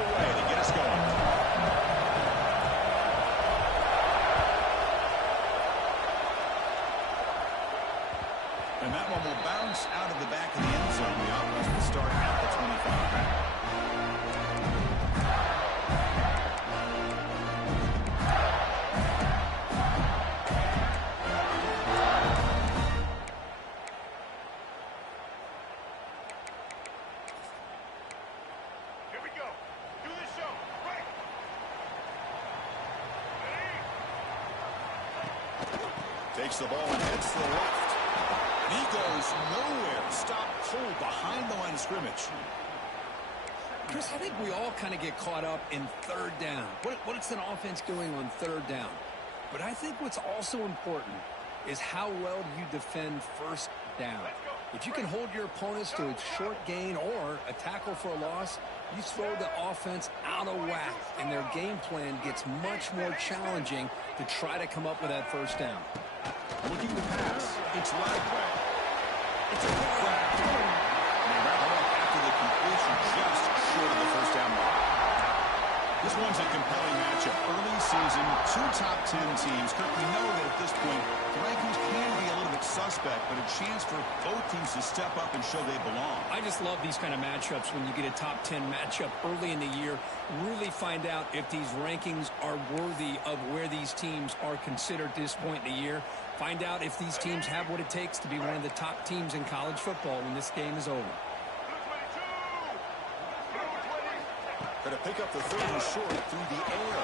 away to get us going. And that one will bounce out of the back of the end zone. The offense will start at the 25. Takes the ball and heads to the left. And he goes nowhere. Stop cold behind the line of scrimmage. Chris, I think we all kind of get caught up in third down. What is an offense doing on third down? But I think what's also important is how well you defend first down. If you can hold your opponents to a short gain or a tackle for a loss, you throw the offense out of whack, and their game plan gets much more challenging to try to come up with that first down. Looking to pass. It's Radway. It's a flag. And they wrap it up after the completion just short of the first down line. This one's a compelling matchup. Early season, two top 10 teams. Kirk, we know that at this point, the rankings can be a little bit suspect, but a chance for both teams to step up and show they belong. I just love these kind of matchups when you get a top 10 matchup early in the year. Really find out if these rankings are worthy of where these teams are considered at this point in the year. Find out if these teams have what it takes to be one of the top teams in college football when this game is over. Going to pick up the third and short through the air.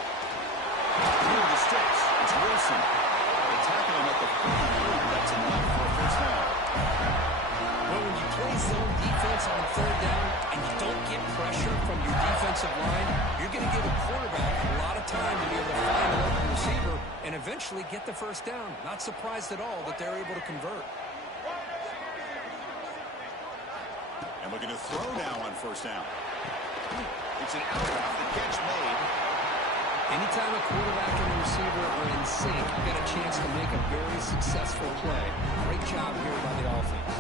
Through the sticks. It's Wilson. They tackle him at the 43. That's enough for a first down. Well, when you play zone defense on third down and you don't get pressure from your defensive line, you're going to give a quarterback a lot of time to be able to find an open receiver and eventually get the first down. Not surprised at all that they're able to convert. And looking to throw now on first down. It's an out route, the catch made. Anytime a quarterback and a receiver are in sync, you got a chance to make a very successful play. Great job here by the offense.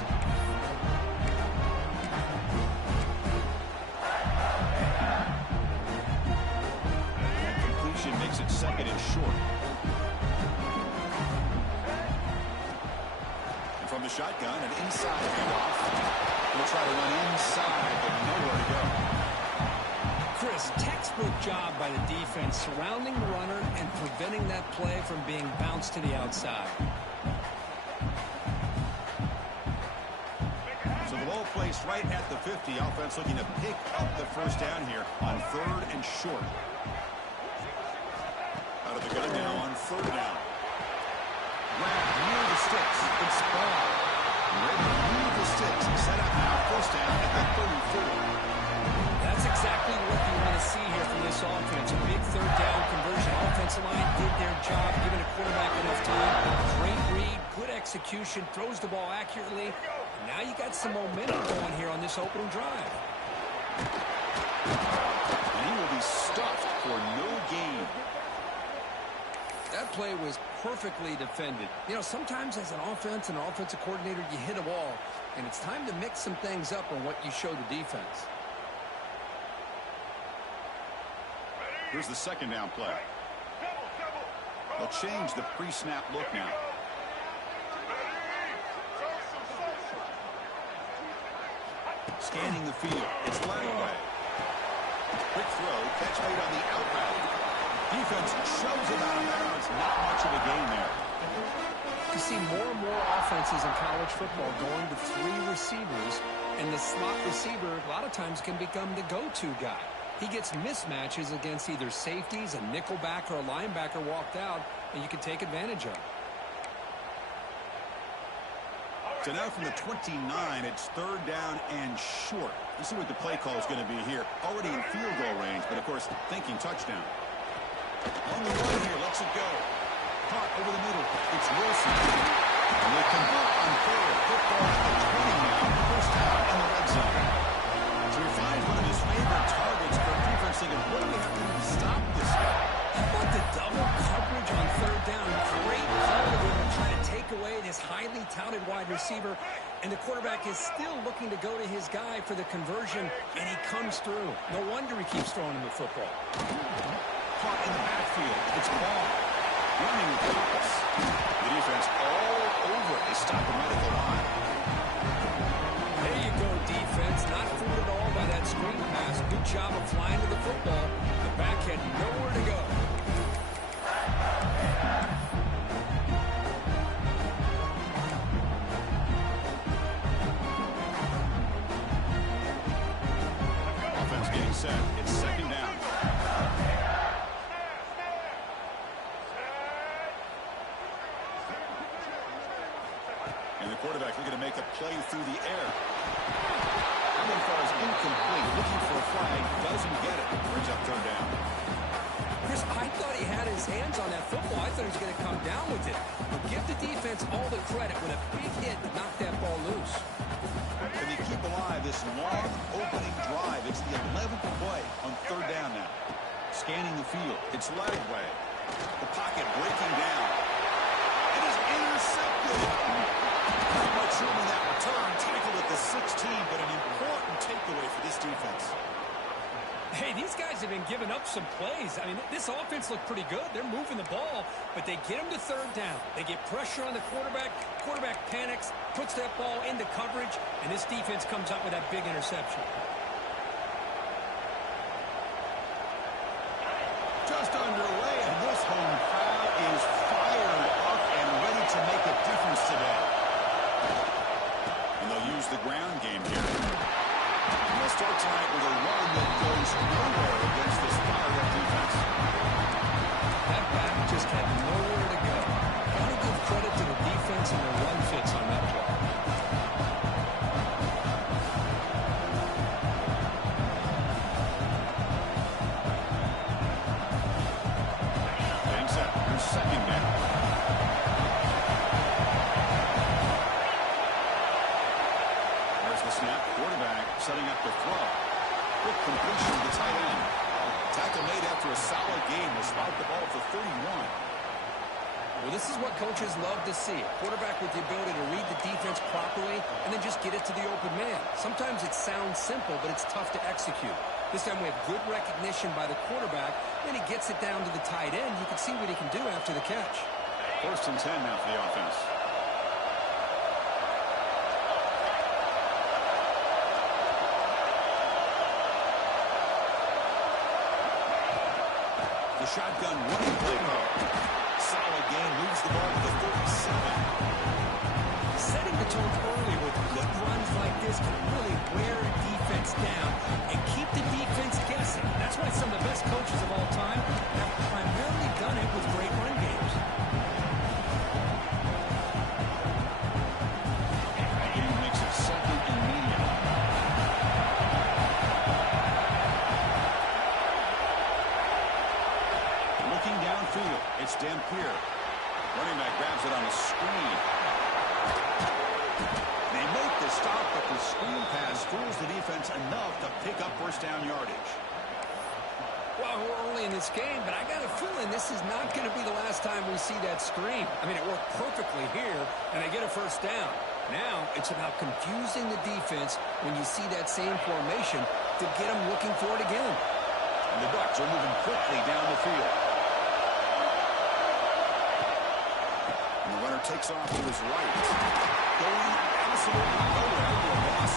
That completion makes it second and short. And from the shotgun, an inside handoff. We'll try to run inside, but nowhere to go. Chris, textbook job by the defense surrounding the runner and preventing that play from being bounced to the outside. So the ball placed right at the 50. Offense looking to pick up the first down here on third and short. Out of the gun now on third down. Grab near the sticks. It's Ball. Ready to move the sticks. Set up now. First down at the 34. That's exactly what you want to see here from this offense. A big third down conversion. Offensive line did their job, giving a quarterback enough time. Great read, good execution, throws the ball accurately. Now you got some momentum going here on this opening drive. And he will be stuffed for no gain. That play was perfectly defended. You know, sometimes as an offense and an offensive coordinator, you hit a wall, and it's time to mix some things up on what you show the defense. Here's the second down play. They'll change the pre-snap look now. Scanning the field. It's Ladway. Quick throw. Catch made on the out route. Defense shoves him out of bounds. Not much of a gain there. You see more and more offenses in college football going to three receivers, and the slot receiver a lot of times can become the go-to guy. He gets mismatches against either safeties, a nickelback, or a linebacker walked out, and you can take advantage of it. So now from the 29, it's third down and short. Let's see what the play call is going to be here. Already in field goal range, but of course, thinking touchdown. On the run here, lets it go. Caught over the middle. It's Wilson. And they convert on third. Football at the 20 now. First down in the red zone. So he finds one of his favorite targets for defense thinking, what do we have to do to stop this guy? How about the double coverage on third down? Great call to be able to try to take away this highly touted wide receiver, and the quarterback is still looking to go to his guy for the conversion, and he comes through. No wonder he keeps throwing him the football. Caught in the backfield. It's Ball. Running with purpose. The defense all over it. They stop him right at the line. There you go, defense. Not fooled at all by that screen pass. Good job of flying to the football. The back had nowhere to go. Offense getting set. It's second down. And the quarterback looking to make a play through the air. As far as incomplete, looking for a flag, doesn't get it. Brings up third down. Chris, I thought he had his hands on that football. I thought he was going to come down with it. But give the defense all the credit with a big hit to knock that ball loose. Can they keep alive this long opening drive? It's the 11th play on third down now. Scanning the field. It's Ladway. The pocket breaking down. It is intercepted. Not much room in that return. Tackled at the 16, but an important takeaway for this defense. Hey, these guys have been giving up some plays. I mean, this offense looked pretty good. They're moving the ball, but they get him to third down. They get pressure on the quarterback. Quarterback panics, puts that ball into coverage, and this defense comes up with that big interception. Just underway, and this home crowd is fired up and ready to make a difference today. And they'll use the ground game here. And they'll start tonight with a run that goes nowhere against this fired-up defense. That back just had nowhere to go. Got to give credit to the defense and their run fits on that play. Getting set. Here's second down. There's the snap. Quarterback setting up the throw. Quick completion to the tight end. Tackle made after a solid game. Will spot the ball for 31. Well, this is what coaches love to see. A quarterback with the ability to read the defense properly and then just get it to the open man. Sometimes it sounds simple, but it's tough to execute. This time we have good recognition by the quarterback. Then he gets it down to the tight end. You can see what he can do after the catch. 1st and 10 now for the offense. The shotgun running play call. Solid game, moves the ball to the 37. Setting the tone early with good runs like this can really wear a defense down and keep the defense guessing. That's why some of the best coaches of all time have primarily done it with great run games. Game makes it second and medium. Looking downfield, it's Dampier. Running back grabs it on a screen. They make the stop, but the screen pass fools the defense enough to pick up first down yardage. Well, we're early in this game, but I got a feeling this is not going to be the last time we see that screen. I mean, it worked perfectly here, and they get a first down. Now it's about confusing the defense when you see that same formation to get them looking for it again. And the Bucs are moving quickly down the field. And the runner takes off to his right. Going absolutely nowhere to a loss.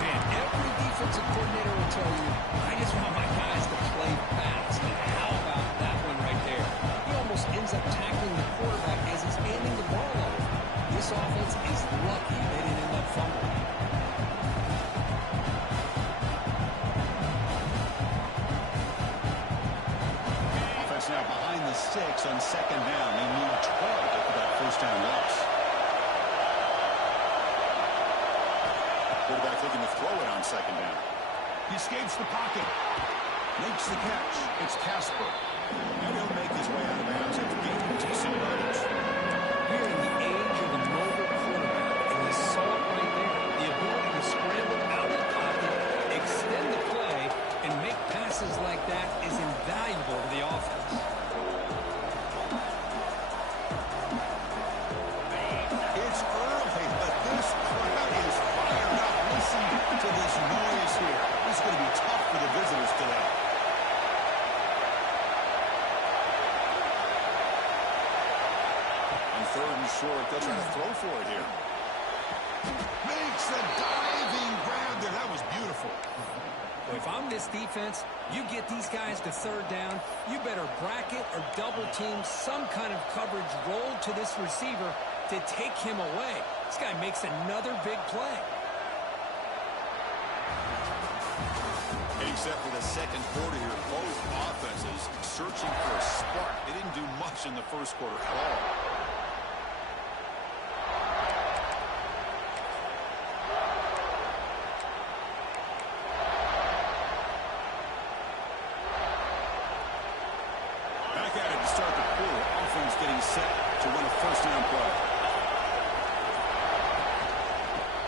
Man, every defensive coordinator will tell you, I just want my guys to play fast. And how about that one right there? He almost ends up tackling the quarterback as he's handing the ball off. This offense is lucky they didn't end up fumbling. Offense now behind the 6 on second down. They need 12 after that first down loss. Quarterback looking to throw it on second down. He escapes the pocket. Makes the catch. It's Casper. And he'll make his way out of bounds after gaining decent yardage. We're in the age of the mobile quarterback, and you saw it right there. The ability to scramble out of the pocket, extend the play, and make passes like that is invaluable to the offense. This crowd is fired up. Listen to this noise here. This is going to be tough for the visitors today. On third and short, they'll try to throw for it here. Makes the diving grab there. That was beautiful. If I'm this defense, you get these guys to third down, you better bracket or double team some kind of coverage roll to this receiver to take him away. This guy makes another big play. Except for the second quarter here, both offenses searching for a spark. They didn't do much in the first quarter at all. Back at it to start the quarter. Offense getting set to win a first down play.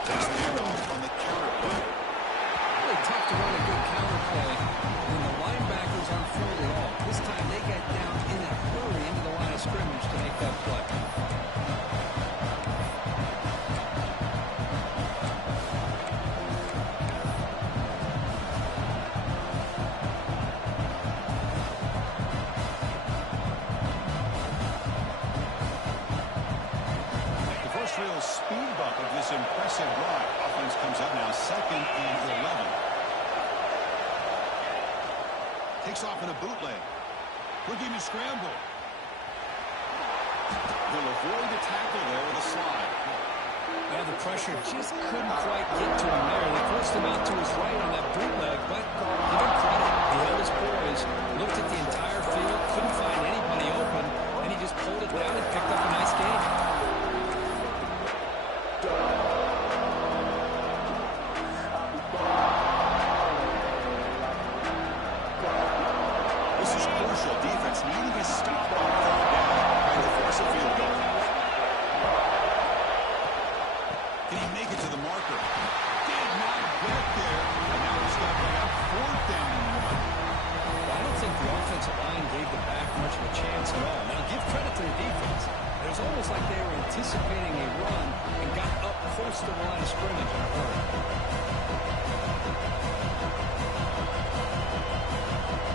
Takes the handoff on the counter play. Really tough to run a good counter play when the linebackers aren't fooled at all. This time they get down in a hurry into the line of scrimmage to make that play. The first real speed bump of this impressive drive. Offense comes up now, 2nd and 11. Takes off in a bootleg. Looking to scramble. He'll avoid the tackle there with a slide. Yeah, the pressure just couldn't quite get to him there. They forced him out to his right on that bootleg, but give him credit. He held his poise, looked at the entire field, couldn't find anybody open, and he just pulled it down and picked up a nice gain. This is crucial. Defense needing a stop on third down and to force a field goal. Can he make it to the marker? Did not get there. And now he's got to bring up 4th down and 1. I don't think the offensive line gave the back much of a chance at all. Now, give credit to the defense. It was almost like they were anticipating a run and got up close to the line of scrimmage in a hurry.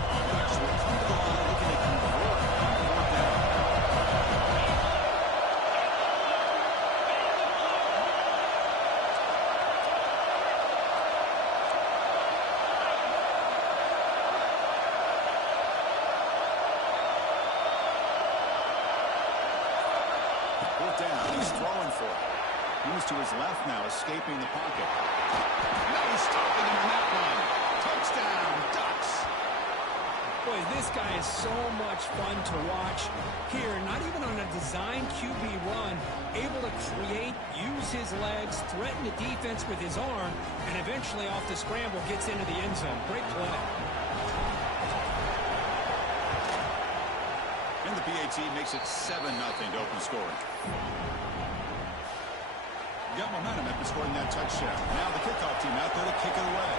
Offense will come to the line looking to convert on 4th down. Fourth down. He's throwing for it. Moves to his left now, escaping the pocket. Nice stopping him on that one. Touchdown, Ducks. Boy, this guy is so much fun to watch here. Not even on a design QB run, able to create, use his legs, threaten the defense with his arm, and eventually off the scramble gets into the end zone. Great play. And the PAT makes it 7-0 to open scoring. Got momentum after scoring that touchdown. Now the kickoff team out there to kick it away.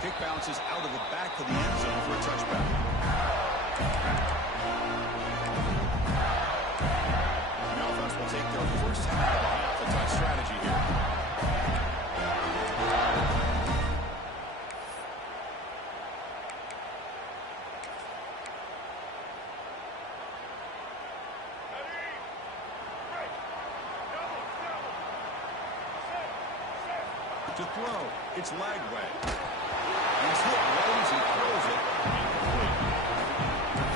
Kick bounces out of the back of the end zone for a touchback. The offense will take their first half off the touch strategy here. To throw, it's Lagway. He's hit low as he throws it.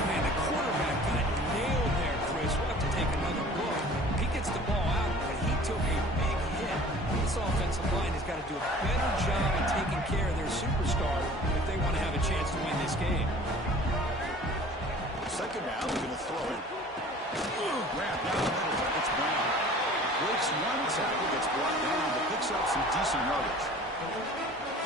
Man, the quarterback got nailed there, Chris. We'll have to take another look. He gets the ball out, but he took a big hit. This offensive line has got to do a better job of taking care of their superstar if they want to have a chance to win this game. Second down, he's going to throw it. Grab down the middle. It's Brown. Breaks one tackle, gets brought down, but picks up some decent yardage.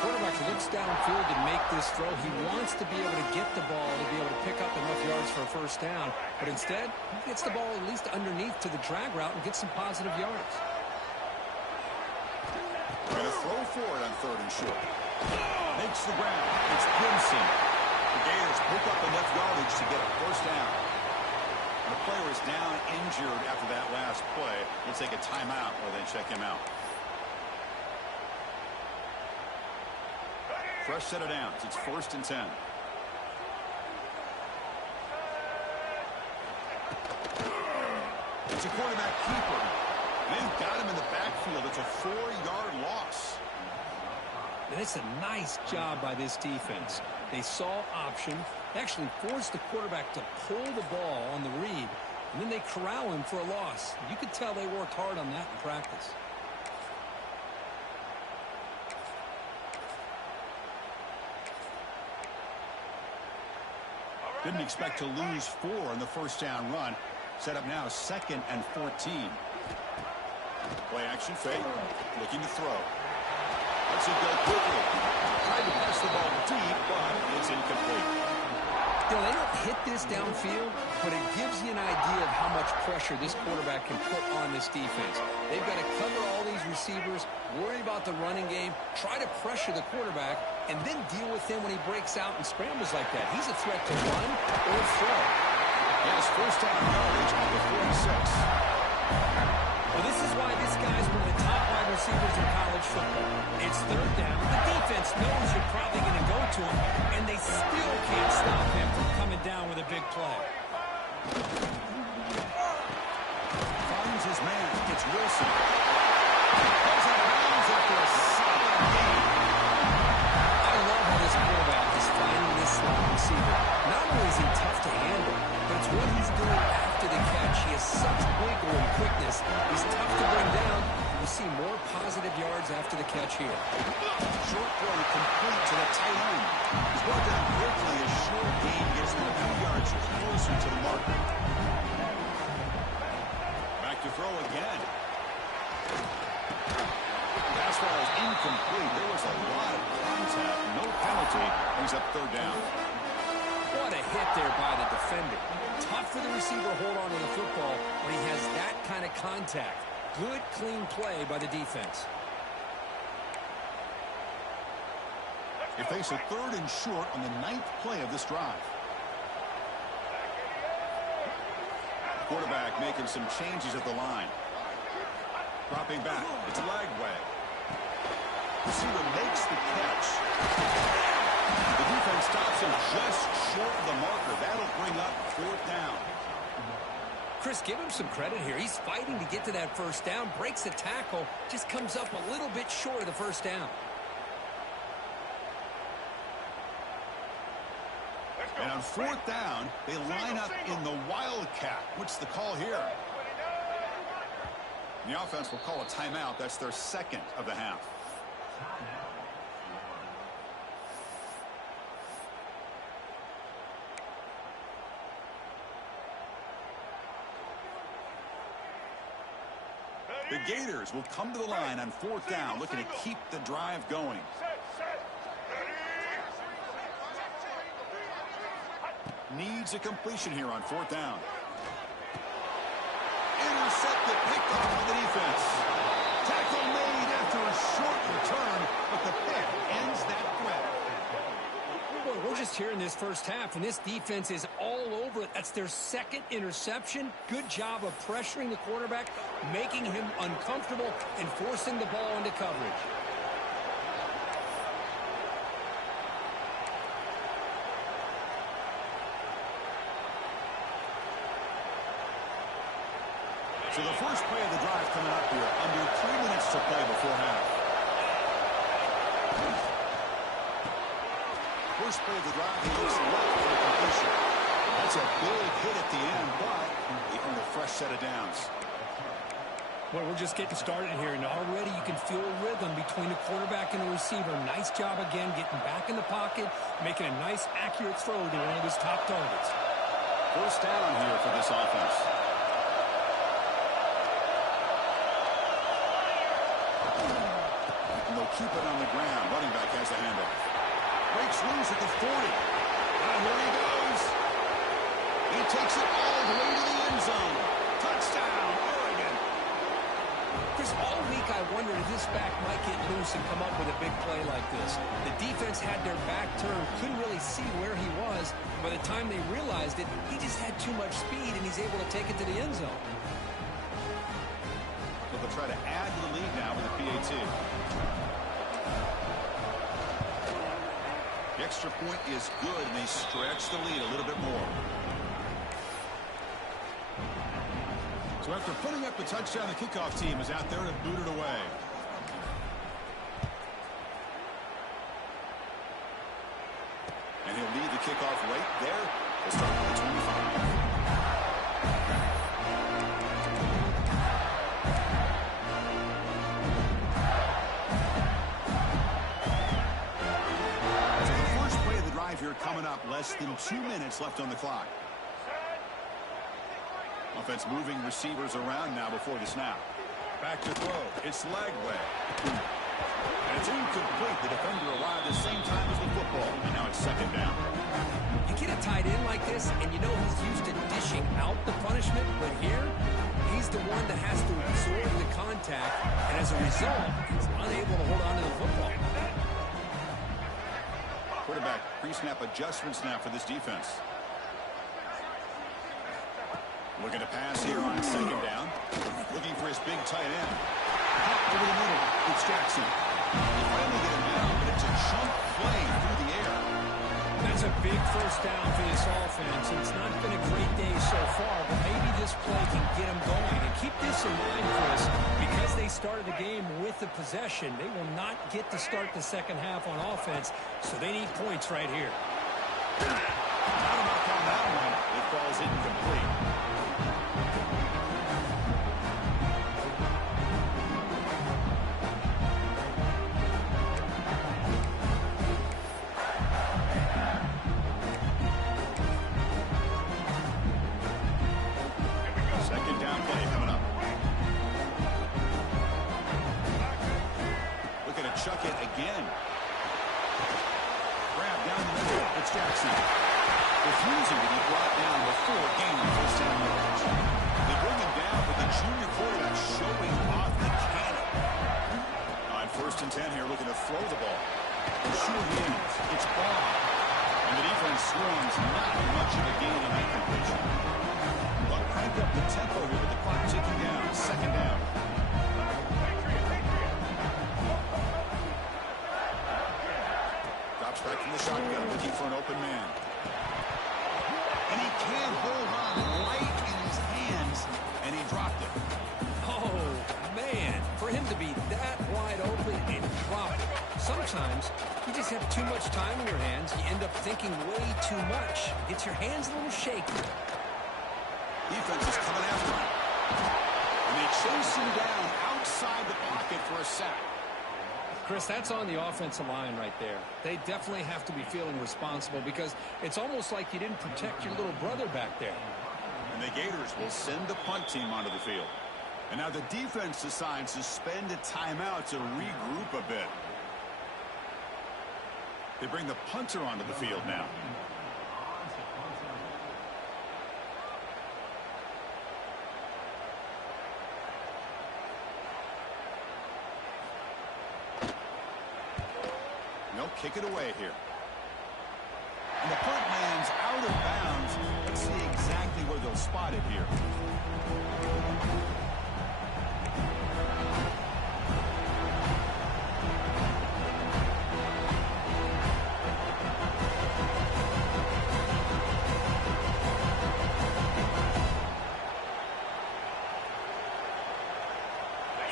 Quarterback looks downfield to make this throw. He wants to be able to get the ball to be able to pick up enough yards for a first down. But instead, he gets the ball at least underneath to the drag route and gets some positive yards. Going to throw for it on 3rd and short. Makes the ground. It's Gibson. The Gators pick up enough yardage to get a first down. The player is down injured after that last play. We'll take a timeout or then check him out. Fresh set of downs. It's 1st and 10. It's a quarterback keeper. They've got him in the backfield. It's a 4-yard loss. And it's a nice job by this defense. They saw option, actually forced the quarterback to pull the ball on the read, and then they corral him for a loss. You could tell they worked hard on that in practice. Didn't expect to lose 4 in the first down run. Set up now 2nd and 14. Play action fake. Looking to throw. Let's it go quickly. Tried to pass the ball deep, but it's incomplete. You know, they don't hit this downfield, but it gives you an idea of how much pressure this quarterback can put on this defense. They've got to cover all these receivers, worry about the running game, try to pressure the quarterback, and then deal with him when he breaks out and scrambles like that. He's a threat to run or throw. Yes, first down yardage on the 46. Well, this is why this guy's one of the top wide receivers in college football. It's 3rd down. The defense knows you're probably going to go to him, and they still can't stop him from coming down with a big play. Finds his man. It's Wilson. Goes out of bounds after a solid game. I love how this quarterback is finding this slot receiver. Not only is he tough to handle, but it's what he's doing after the catch. He has such wiggle and quickness. He's tough to bring down. You see more positive yards after the catch here. Short throw complete to the tight end. He's brought down quickly as short gain gets them a few yards closer to the marker. Back to throw again. Pass ball is incomplete. There was a lot of contact. No penalty. Brings up 3rd down. What a hit there by the defender. Tough for the receiver to hold on to the football when he has that kind of contact. Good, clean play by the defense. They face a 3rd and short on the 9th play of this drive. Quarterback making some changes at the line. Dropping back. It's Lagway. Receiver makes the catch. The defense stops him just short of the marker. That'll bring up 4th down. Chris, give him some credit here. He's fighting to get to that first down, breaks the tackle, just comes up a little bit short of the first down. And on 4th down, they line up in the Wildcat. What's the call here? The offense will call a timeout. That's their 2nd of the half. The Gators will come to the line on 4th down, looking to keep the drive going. Needs a completion here on 4th down. Intercepted, picked off by the defense. Tackle made after a short return, but the pick ends that threat. Boy, we're just here in this first half, and this defense is all over it. That's their 2nd interception. Good job of pressuring the quarterback, making him uncomfortable, and forcing the ball into coverage. So the first play of the drive coming up here, under 3 minutes to play before half. First play of the drive, he looks left for the completion. That's a big hit at the end, but he earned a fresh set of downs. Well, we're just getting started here, and already you can feel a rhythm between the quarterback and the receiver. Nice job again getting back in the pocket, making a nice, accurate throw to one of his top targets. First down here for this offense. And they'll keep it on the ground. Running back has the handoff. Breaks loose at the 40. And here he goes. He takes it all the way to the end zone. Touchdown, Oregon. Chris, all week I wondered if this back might get loose and come up with a big play like this. The defense had their back turned, couldn't really see where he was. By the time they realized it, he just had too much speed, and he's able to take it to the end zone. So they'll try to add to the lead now with a PAT. The extra point is good, and they stretch the lead a little bit more. So after putting up the touchdown, the kickoff team is out there to boot it away. And he'll lead the kickoff right there. He'll start at the 25. So the first play of the drive here coming up. Less than 2 minutes left on the clock. Offense moving receivers around now before the snap. Back to throw. It's Lagway. And it's incomplete. The defender arrived at the same time as the football. And now it's second down. You get a tight end like this, and you know he's used to dishing out the punishment, but here, he's the one that has to absorb the contact, and as a result, he's unable to hold on to the football. Quarterback pre-snap adjustments now for this defense. Looking to pass here on second down. Looking for his big tight end. Over the middle. It's Jackson. They finally get him down, but it's a jump play through the air. That's a big first down for this offense. It's not been a great day so far, but maybe this play can get them going. And keep this in mind, Chris, because they started the game with the possession, they will not get to start the second half on offense, so they need points right here. Not enough on that one. It falls incomplete. Chuck it again. Grab down the middle. It's Jackson. Refusing to be brought down before gaining first down yards. They bring him down with the junior quarterback showing off the cannon. On 1st and 10 here, looking to throw the ball. Short hands. It's ball. And the defense swings. Not much of a gain on that completion. They'll crank up the tempo here with the clock ticking down. Second down. Back from the shotgun, looking for an open man. And he can't hold on right in his hands, and he dropped it. Oh, man, for him to be that wide open and drop it. Sometimes you just have too much time in your hands. You end up thinking way too much. Gets your hands a little shaky. Defense is coming after him. And they chase him down outside the pocket for a sack. Chris, that's on the offensive line right there. They definitely have to be feeling responsible because it's almost like you didn't protect your little brother back there. And the Gators will send the punt team onto the field. And now the defense decides to spend a timeout to regroup a bit. They bring the punter onto the field now. They'll kick it away here. And the punt lands out of bounds. Let's see exactly where they'll spot it here.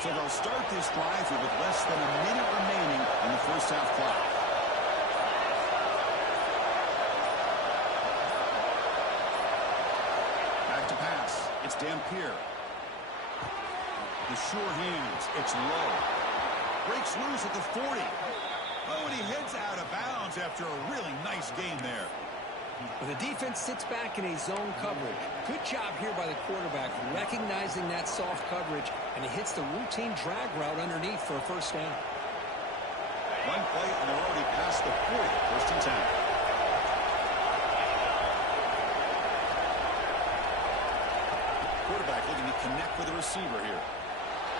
So they'll start this drive here with less than a minute remaining in the first half clock. Back to pass. It's Dampier. The sure hands. It's low. Breaks loose at the 40. Oh, and he heads out of bounds after a really nice gain there. The defense sits back in a zone coverage. Good job here by the quarterback, recognizing that soft coverage, and he hits the routine drag route underneath for a first down. One play, and they're already past the 40. 1st and 10. Quarterback looking to connect with the receiver here.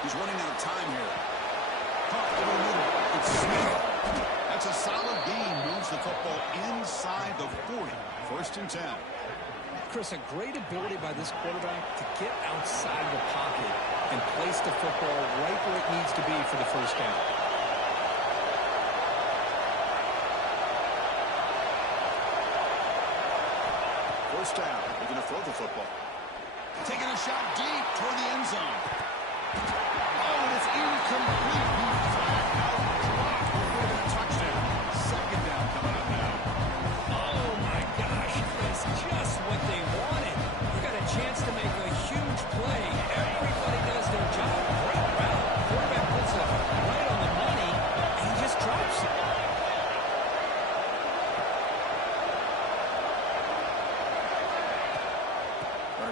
He's running out of time here. Caught over the middle. It's Smith. That's a solid gain. Moves the football inside the 40. 1st and 10. Chris, a great ability by this quarterback to get outside of the pocket and place the football right where it needs to be for the 1st down. First down. They're going to throw the football. Taking a shot deep toward the end zone. Oh, and it's incomplete. He flat out dropped before the touchdown. 2nd down coming up now. Oh, my gosh, Chris, just what they wanted. You got a chance to make a huge play. Everybody does their job. Great route. Quarterback puts it right on the money, and he just drops it.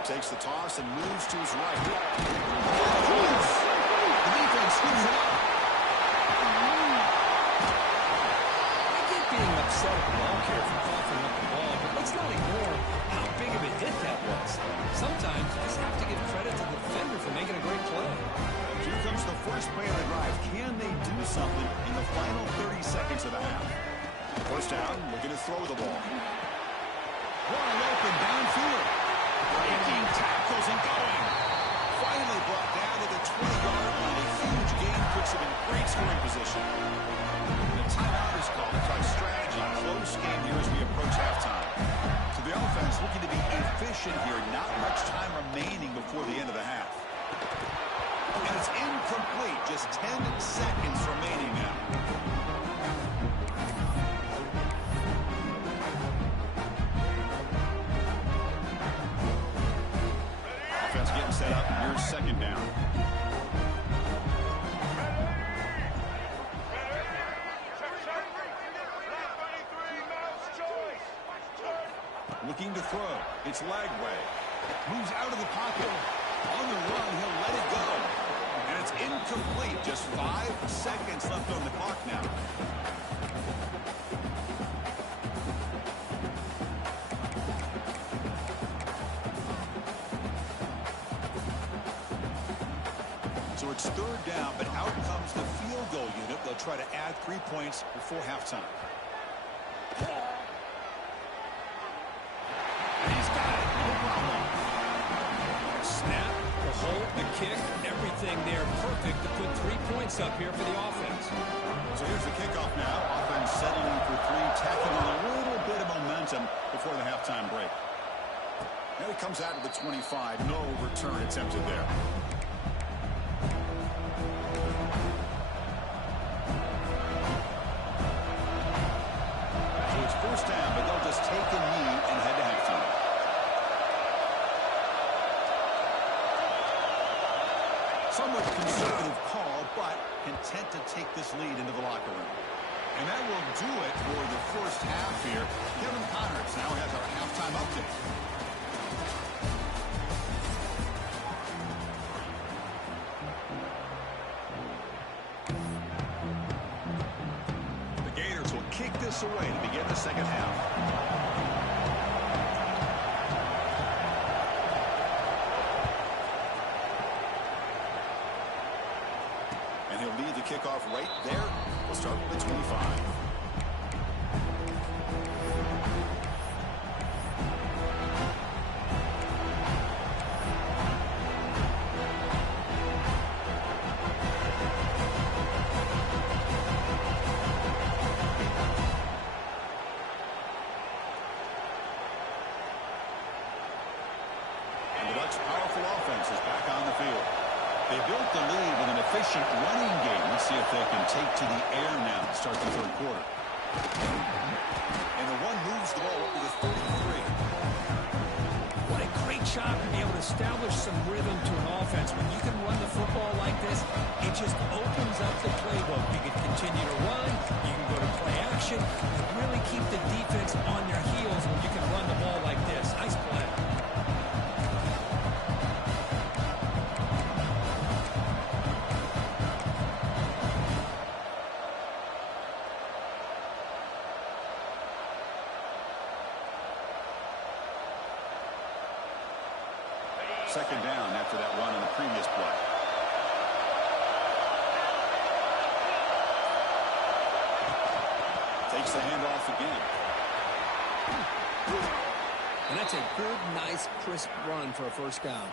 Takes the toss and moves to his right. The defense scoops it up. I get being upset at the ball carrier for coughing up the ball, but let's not ignore how big of a hit that was. Sometimes you just have to give credit to the defender for making a great play. Here comes the first play of the drive. Can they do something in the final 30 seconds of the half? 1st down, looking to throw the ball. Wide open downfield. Breaking tackles and going. Finally brought down to the 20-yard line. A huge gain puts him in great scoring position. The timeout is called to talk strategy. Close game here as we approach halftime. So the offense looking to be efficient here. Not much time remaining before the end of the half. And it's incomplete. Just 10 seconds remaining now. Set up. Here's 2nd down. Looking to throw. It's Lagway. Moves out of the pocket. On the run, he'll let it go. And it's incomplete. Just 5 seconds left on the clock now. So it's 3rd down, but out comes the field goal unit. They'll try to add 3 points before halftime. And he's got it. No problem. Snap, the hold, the kick, everything there perfect to put 3 points up here for the offense. So here's the kickoff now. Offense settling for 3, tacking on a little bit of momentum before the halftime break. Now he comes out to the 25. No return attempted there. First down, but they'll just take a knee and head to halftime. Somewhat conservative call, but content to take this lead into the locker room. And that will do it for the first half here. Kevin Connors now has our halftime update. Kick this away to begin the 2nd half. And he'll lead the kickoff right there. We'll start with the 25. Powerful offense is back on the field. They built the lead with an efficient running game. Let's see if they can take to the air now to start the 3rd quarter. And the one moves the ball up to the 33. What a great job to be able to establish some rhythm to an offense. When you can run the football like this, it just opens up the playbook. You can continue to run, you can go to play action, and really keep the defense on their heels when you can run the ball like this. Nice play. Second down after that run on the previous play. takes the handoff again. And that's a good, nice, crisp run for a first down.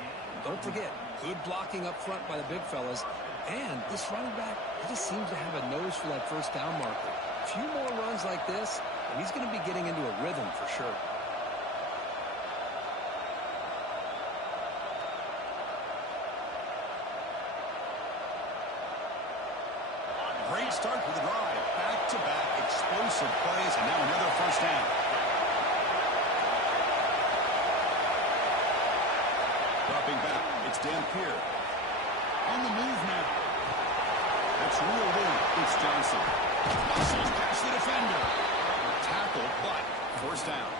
Don't forget, good blocking up front by the big fellas. And this running back, he just seems to have a nose for that first down marker. A few more runs like this, and he's going to be getting into a rhythm for sure. Great start for the drive. Back-to-back explosive plays, and now another first down. Dropping back, it's Dampier. On the move now. That's real room. It's Johnson. Muscles past the defender. Tackle, but first down.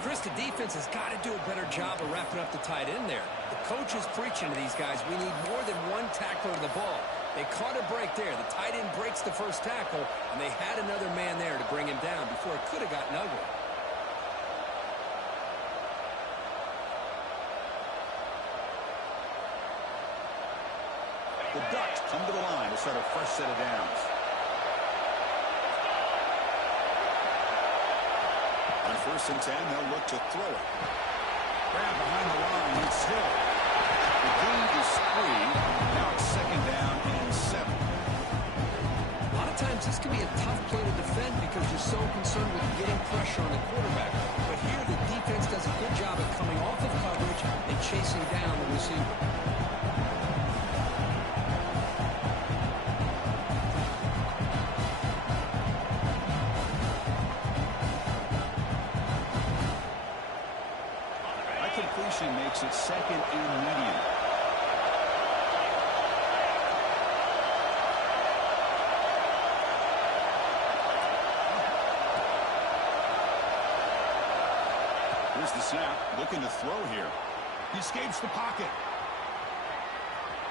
Chris, the defense has got to do a better job of wrapping up the tight end there. The coach is preaching to these guys, we need more than one tackler to the ball. They caught a break there. The tight end breaks the first tackle, and they had another man there to bring him down before it could have gotten ugly. The Ducks come to the line to start a fresh set of downs. On 1st and 10, they'll look to throw it. Grab behind the line, it's Hill. The gain is 3. Now it's 2nd down and 7. A lot of times this can be a tough play to defend because you're so concerned with getting pressure on the quarterback. But here the defense does a good job of coming off of coverage and chasing down the receiver. Completion makes it 2nd and medium. Here's the snap, looking to throw here. He escapes the pocket.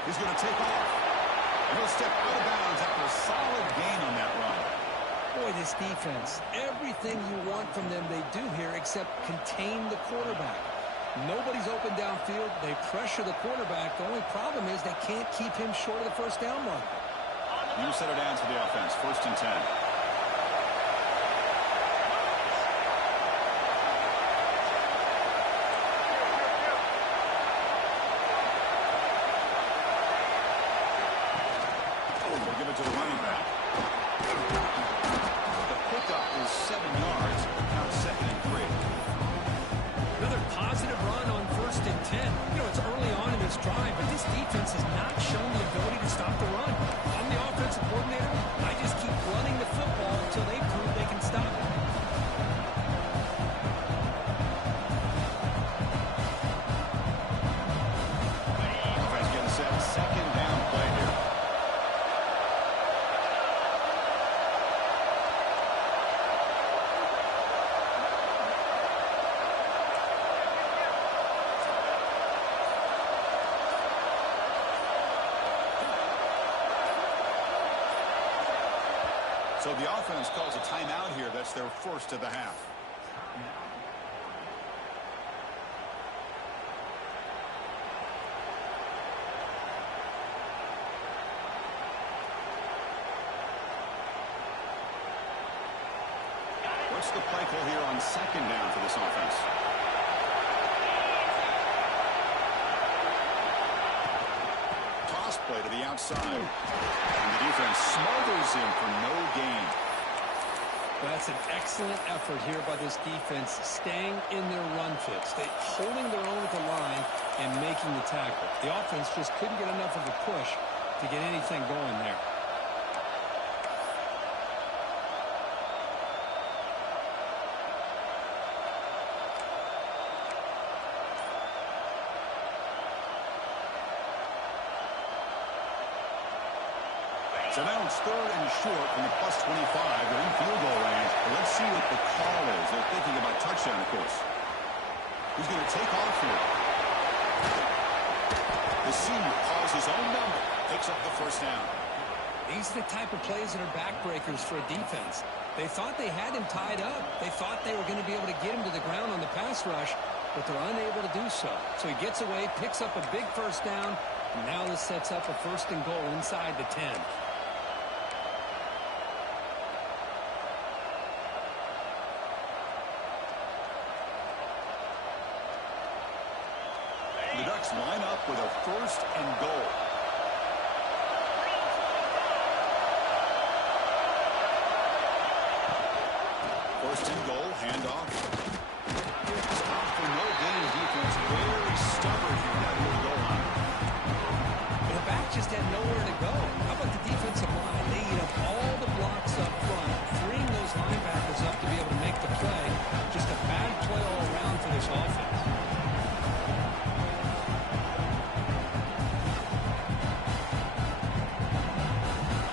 He's going to take off. And he'll step out of bounds after a solid gain on that run. Boy, this defense, everything you want from them they do here except contain the quarterback. Nobody's open downfield. They pressure the quarterback. The only problem is they can't keep him short of the first down marker. New set of downs for the offense. 1st and 10. They'll give it to the running back. The pickup is 7 yards. Now it's 2nd and 3. Another positive run on 1st and 10. You know, it's early on in this drive, but this defense has not shown the ability to stop the run. I'm the offensive coordinator. I just keep running the football until they prove they can stop it. Offense getting set. 2nd down play here. So the offense calls a timeout here. That's their first of the half. What's the play call here on 2nd down for this offense? Toss play to the outside. And the defense smothers him for no gain. That's an excellent effort here by this defense, staying in their run fits. They holding their own at the line and making the tackle. The offense just couldn't get enough of a push to get anything going there. So now it's 3rd and short from the +25. They're in field goal range. But let's see what the call is. They're thinking about touchdown, of course. Who's going to take off here? The senior calls his own number. Picks up the first down. These are the type of plays that are backbreakers for a defense. They thought they had him tied up. They thought they were going to be able to get him to the ground on the pass rush, but they're unable to do so. So he gets away, picks up a big first down, and now this sets up a 1st and goal inside the 10. Bucks line up with a 1st and goal. First and goal, handoff. Stop for no gain. Defense very stubborn here down near the goal line. But the back just had nowhere to go. How about the defensive line? They eat up all the blocks up front, freeing those linebackers up to be able to make the play. Just a bad play all around for this offense.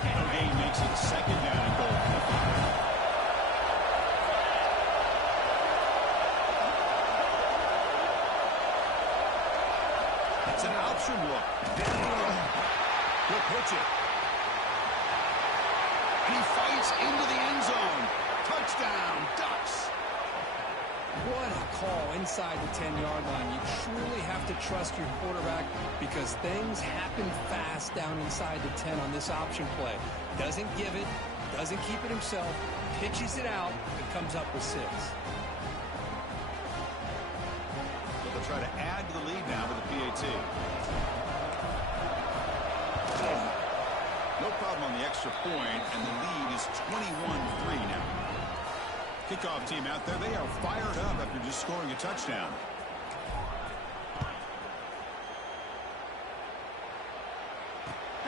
No gain makes it 2nd down and goal. It's an option look. He'll pitch it. And he fights into the end zone. Touchdown, Ducks. What a call inside the 10-yard line. You truly have to trust your quarterback because things happen fast down inside the 10 on this option play. Doesn't give it, doesn't keep it himself, pitches it out, and comes up with 6. So they'll try to add to the lead now with the PAT. No problem on the extra point, and the lead is 21-3 now. Kickoff team out there, they are fired up after just scoring a touchdown.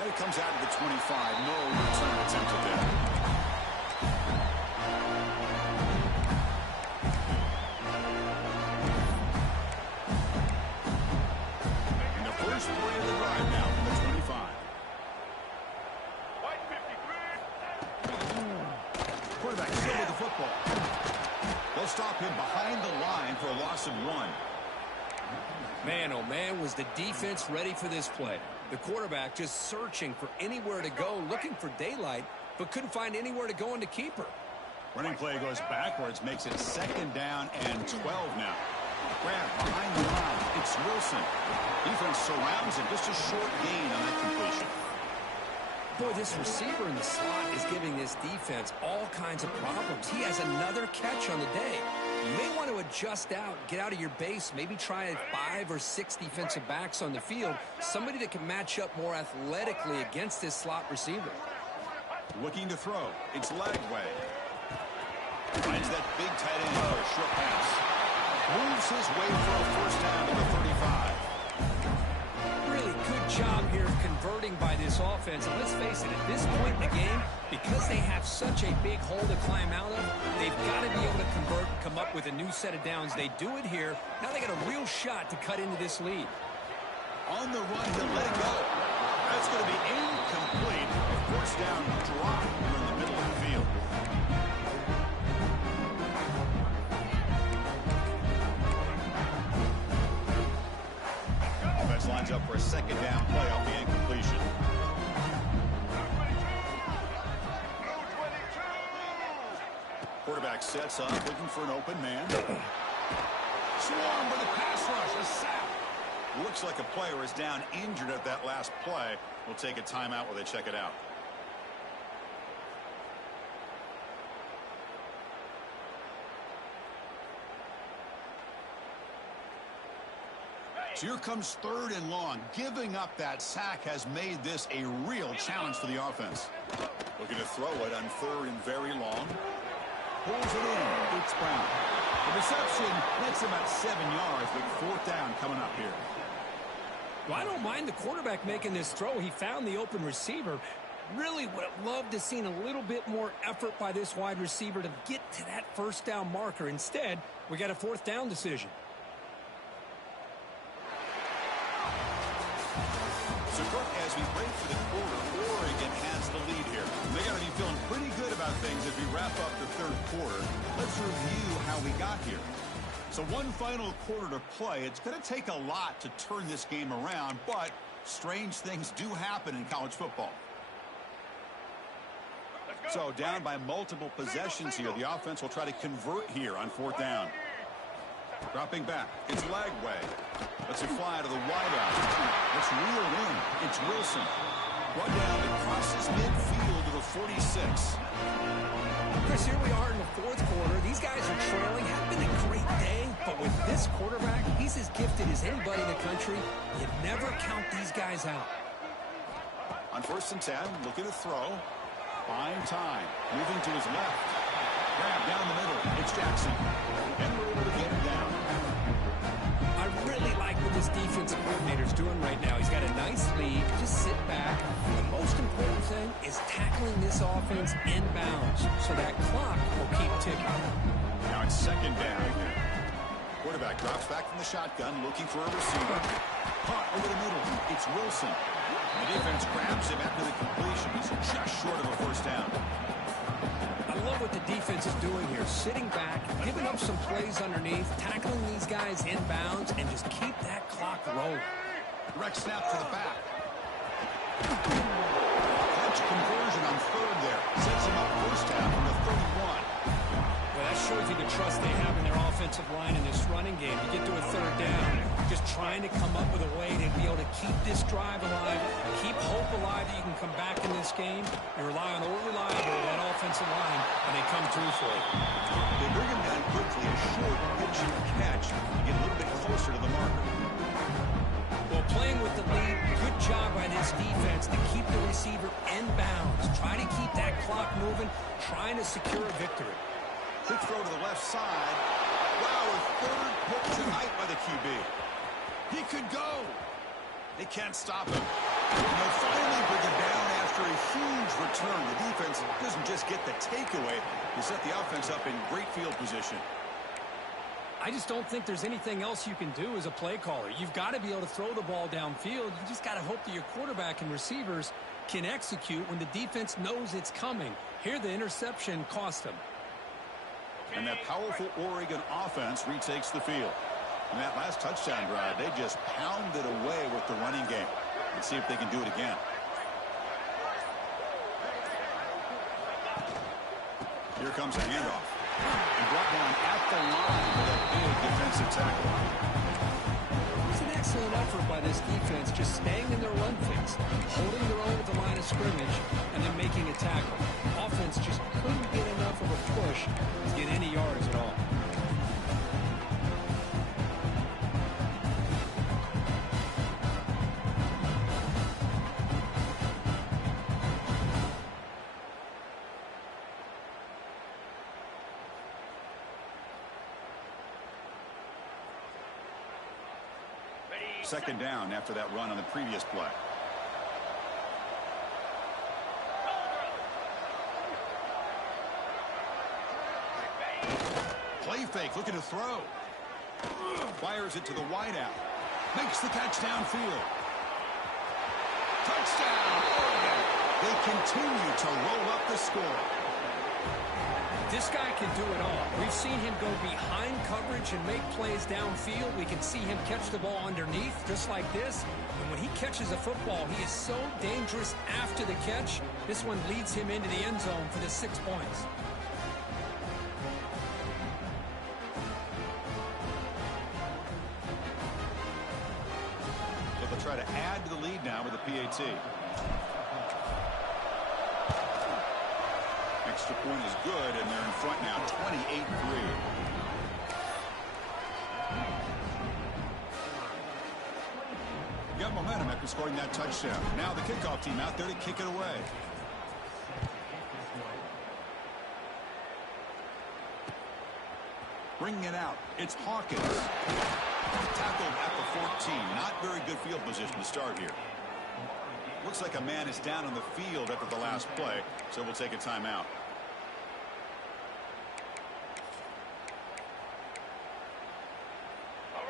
And it comes out to the 25. No return attempted there. And the first play of the drive now from the 25. Quarterback still with the football. They'll stop him behind the line for a loss of 1. Man, oh man, was the defense ready for this play. The quarterback just searching for anywhere to go, looking for daylight, but couldn't find anywhere to go in the keeper. Running play goes backwards, makes it 2nd down and 12 now. Grab behind the line. It's Wilson. Defense surrounds him. Just a short gain on that completion. Boy, this receiver in the slot is giving this defense all kinds of problems. He has another catch on the day. You may want to adjust out, get out of your base, maybe try 5 or 6 defensive backs on the field, somebody that can match up more athletically against this slot receiver. Looking to throw. It's Lagway. Finds that big tight end for a short pass. Moves his way for a 1st down to the 35. Really good job here of converting by this offense. And let's face it, at this point in the game, because they have such a big hole to climb out of, they've got to be able to convert and come up with a new set of downs. They do it here. Now they got a real shot to cut into this lead. On the run, he'll let it go. That's going to be incomplete. A 1st down drop here in the middle of the field. Offense lines up for a 2nd down play off the incompletion. Quarterback sets up, looking for an open man. Swarm with a pass rush, a sack. Looks like a player is down injured at that last play. We'll take a timeout while they check it out. So here comes 3rd and long. Giving up that sack has made this a real challenge for the offense. Looking to throw it on 3rd and very long. Pulls it in. It's Brown. The reception nets him at 7 yards, but 4th down coming up here. Well, I don't mind the quarterback making this throw. He found the open receiver. Really would have loved to seen a little bit more effort by this wide receiver to get to that 1st down marker. Instead, we got a 4th down decision. So, Brooke, as we break for the quarter, Oregon has the lead here. They got to be feeling pretty good about things as we wrap up the 3rd quarter. Let's review how we got here. So one final quarter to play. It's going to take a lot to turn this game around, but strange things do happen in college football. So down by multiple possessions here. The offense will try to convert here on 4th down. Dropping back. It's Lagway. Lets it fly to the wideout. It's reeled in. It's Wilson. Run down that crosses midfield to the 46. Chris, here we are in the fourth quarter. These guys are trailing. Hadn't been a great day, but with this quarterback, he's as gifted as anybody in the country. You never count these guys out. On 1st and 10, looking to throw. Buying time. Moving to his left. Grab down the middle. It's Jackson. And we're able to get him down. I really like what this defensive coordinator's doing right now. He's got a nice lead. Just sit back. The most important thing is tackling this offense inbounds so that clock will keep ticking. Now it's 2nd down. Quarterback drops back from the shotgun, looking for a receiver. Caught over the middle. It's Wilson. The defense grabs him after the completion. He's just short of a 1st down. I love what the defense is doing here. Sitting back, giving up some plays underneath, tackling these guys inbounds, and just keep that clock rolling. Direct snap to the back. Catch conversion on 3rd there. Sets him up 1st down from the 31. Well, that shows you the trust they have in their offensive line in this running game. You get to a 3rd down, just trying to come up with a way to be able to keep this drive alive, keep hope alive that you can come back in this game. You rely on old reliable, that offensive line, and they come through for you. They bring him down quickly, a short pitch and catch. You get a little bit closer to the marker. Well, playing with the lead, good job by this defense to keep the receiver in bounds. Try to keep that clock moving, trying to secure a victory. Quick throw to the left side. Wow, a 3rd pick tonight by the QB. He could go. They can't stop him. And they'll finally bring him down after a huge return. The defense doesn't just get the takeaway. They set the offense up in great field position. I just don't think there's anything else you can do as a play caller. You've got to be able to throw the ball downfield. You just got to hope that your quarterback and receivers can execute when the defense knows it's coming. Here, the interception cost them. And that powerful Oregon offense retakes the field. In that last touchdown drive, they just pounded away with the running game. Let's see if they can do it again. Here comes a handoff. And brought down at the line with a big defensive tackle. It was an excellent effort by this defense, just staying in their run fix, holding their own at the line of scrimmage, and then making a tackle. Offense just couldn't get enough of a push to get any yards at all. Second down after that run on the previous play. Play fake, looking to throw. Fires it to the wideout. Makes the catch downfield. Touchdown, Oregon. They continue to roll up the score. This guy can do it all. We've seen him go behind coverage and make plays downfield. We can see him catch the ball underneath, just like this. And when he catches a football, he is so dangerous after the catch. This one leads him into the end zone for the 6 points. So they'll try to add to the lead now with a PAT. Extra point is good, and they're in front now, 28-3. Got momentum after scoring that touchdown. Now the kickoff team out there to kick it away. Bringing it out, it's Hawkins. Tackled at the 14. Not very good field position to start here. Looks like a man is down on the field after the last play, so we'll take a timeout.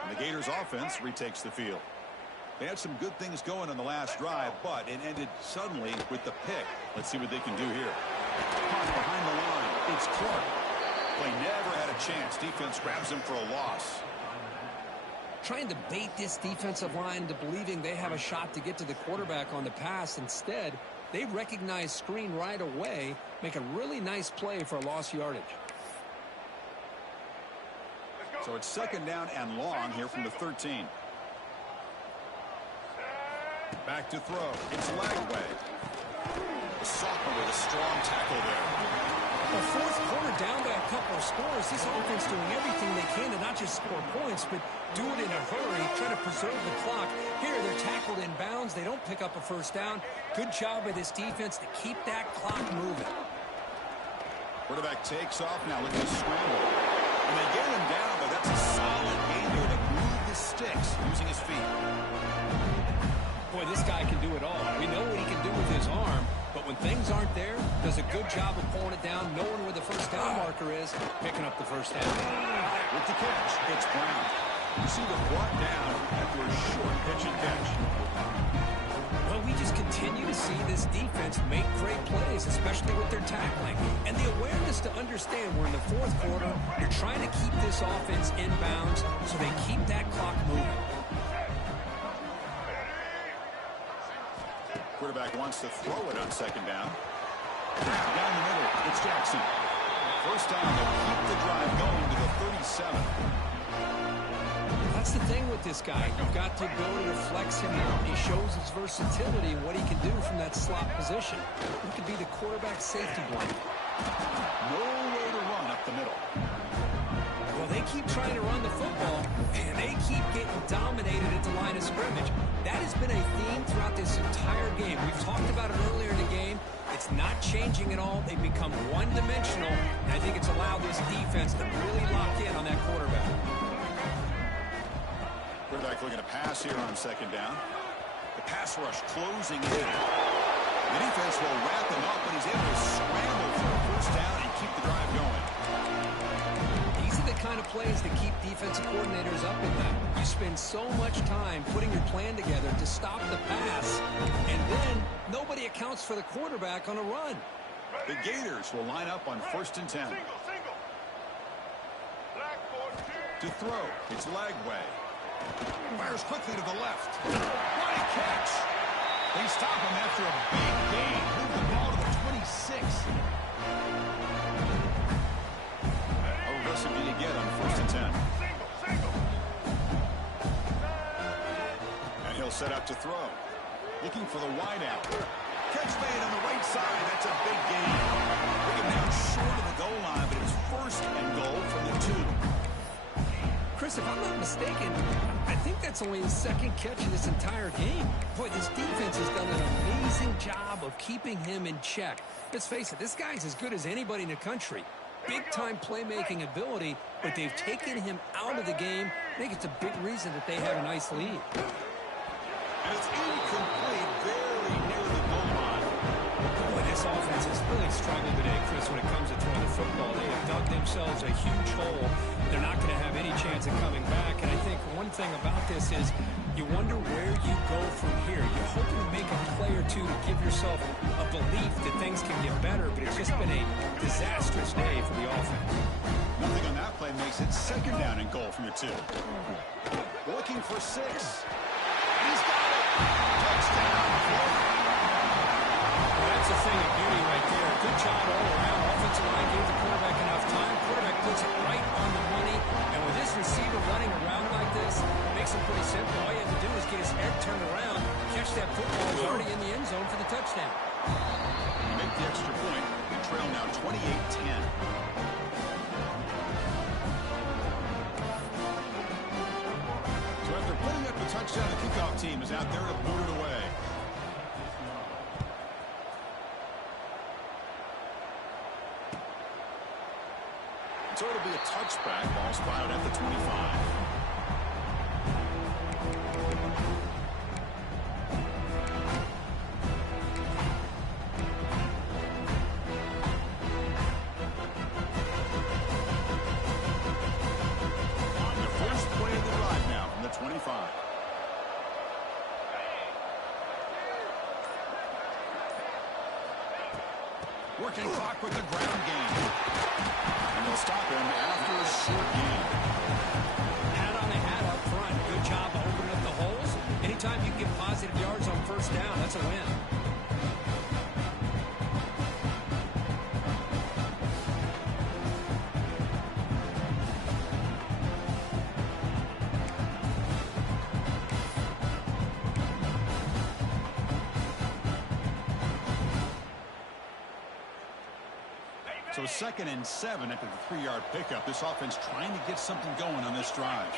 And the Gators offense retakes the field. They had some good things going on the last drive, but it ended suddenly with the pick. Let's see what they can do here. Caught behind the line. It's Clark. Play never had a chance. Defense grabs him for a loss. Trying to bait this defensive line into believing they have a shot to get to the quarterback on the pass. Instead, they recognize screen right away, make a really nice play for lost yardage. So it's second down and long here from the 13. Back to throw. It's Lagway. The sophomore with a strong tackle there. Well, fourth quarter down by a couple of scores. This offense doing everything they can to not just score points, but do it in a hurry, try to preserve the clock. Here, they're tackled in bounds. They don't pick up a first down. Good job by this defense to keep that clock moving. Quarterback takes off now, looking to scramble. And they get him down, but that's a solid game there to move the sticks using his feet. Boy, this guy can do it all. We know what he can do with his arm, but when things aren't there, does a good job of pulling it down, knowing where the first down marker is, picking up the first down. With the catch, it's Brown. Receiver brought down after a short pitch and catch. Well, we just continue to see this defense make great plays, especially with their tackling. And the awareness to understand we're in the fourth quarter, you're trying to keep this offense in bounds so they keep that clock moving. Quarterback wants to throw it on second down. Down the middle, it's Jackson. First down, they keep the drive going to the 37. That's the thing with this guy. You've got the ability to flex him out. He shows his versatility and what he can do from that slot position. He could be the quarterback safety blanket. Nowhere to run up the middle. Well, they keep trying to run the football, and they keep getting dominated at the line of scrimmage. That has been a theme throughout this entire game. We've talked about it earlier in the game. It's not changing at all. They've become one-dimensional, and I think it's allowed this defense to really lock in on that quarterback. Quarterback looking to pass here on second down. The pass rush closing in. The defense will wrap him up, but he's able to scramble for a first down and keep the drive going. These are the kind of plays that keep defensive coordinators up at night. You spend so much time putting your plan together to stop the pass, and then nobody accounts for the quarterback on a run. The Gators will line up on first and 10. To throw, it's Lagway. Fires quickly to the left. What a catch! They stop him after a big gain. Move the ball to the 26. How aggressive do you get on first and 10? And he'll set out to throw. Looking for the wideout. Catch made on the right side. That's a big gain. Bring him down short of the goal line, but it's first and goal from the 2. Chris, if I'm not mistaken, I think that's only his second catch of this entire game. Boy, this defense has done an amazing job of keeping him in check. Let's face it, this guy's as good as anybody in the country. Big-time playmaking ability, but they've taken him out of the game. I think it's a big reason that they have a nice lead. And it's incomplete, very near the goal line. Boy, this offense has really struggled today, Chris, when it comes to throwing the football. They have dug themselves a huge hole. They're not going to have any chance of coming back. And I think one thing about this is you wonder where you go from here. You're hoping to make a play or two to give yourself a belief that things can get better, but it's just been a disastrous day for the offense. Nothing on that play makes it second down and goal from the 2. Looking for 6. He's got it. Touchdown, Florida. Well, that's a thing of beauty right there. Good job all around. Offensive line gave the quarterback enough time. Quarterback puts it right on the money. And with this receiver running around like this, it makes it pretty simple. All you have to do is get his head turned around, catch that football. He's already in the end zone for the touchdown. You make the extra point. You trail now 28-10. So after putting up the touchdown, the kickoff team is out there to boot it away. So it'll be a touchback. Ball spotted at the 25. On the first play of the drive now from the 25. Working clock with the ground game. And they'll stop him after a short game. Hat on the hat up front. Good job of opening up the holes. Anytime you get positive yards on first down, that's a win. So 2nd and 7 after the 3-yard pickup. This offense trying to get something going on this drive.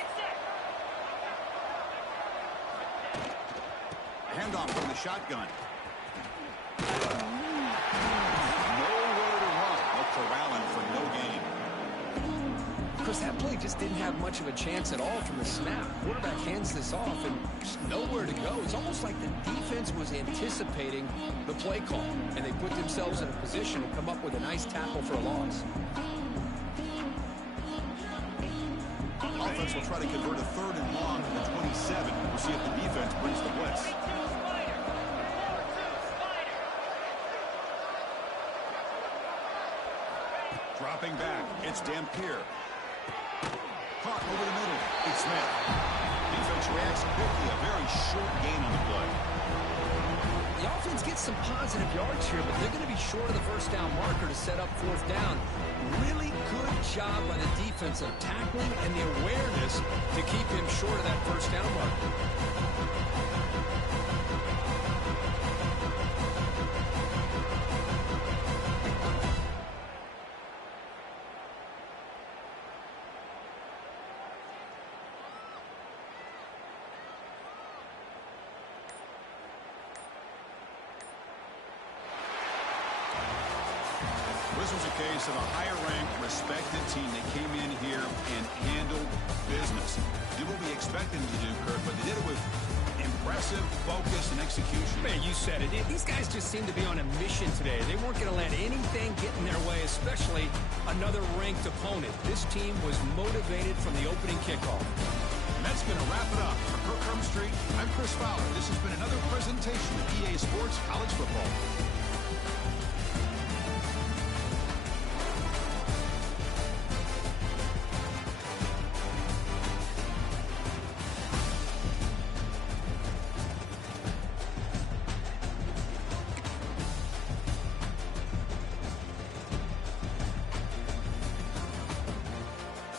Handoff from the shotgun. Nowhere to run. They'll corral him for no gain. Chris, that play just didn't have much of a chance at all from the snap. Quarterback hands this off and just nowhere to go. It's almost like the defense was anticipating the play call, and they put themselves in a position to come up with a nice tackle for a loss. Offense will try to convert a 3rd and long from the 27. We'll see if the defense brings the blitz. Dropping back, it's Dampier. Caught over the middle. It's Smith. Defense reacts quickly. A very short gain on the play. The offense gets some positive yards here, but they're going to be short of the first down marker to set up 4th down. Really good job by the defense of tackling and the awareness to keep him short of that first down marker. This was a case of a higher-ranked, respected team that came in here and handled business. Did what we expected them to do, Kurt, but they did it with impressive focus and execution. Man, you said it. These guys just seem to be on a mission today. They weren't going to let anything get in their way, especially another ranked opponent. This team was motivated from the opening kickoff. And that's going to wrap it up. For Kirk Herbstreit, I'm Chris Fowler. This has been another presentation of EA Sports College Football.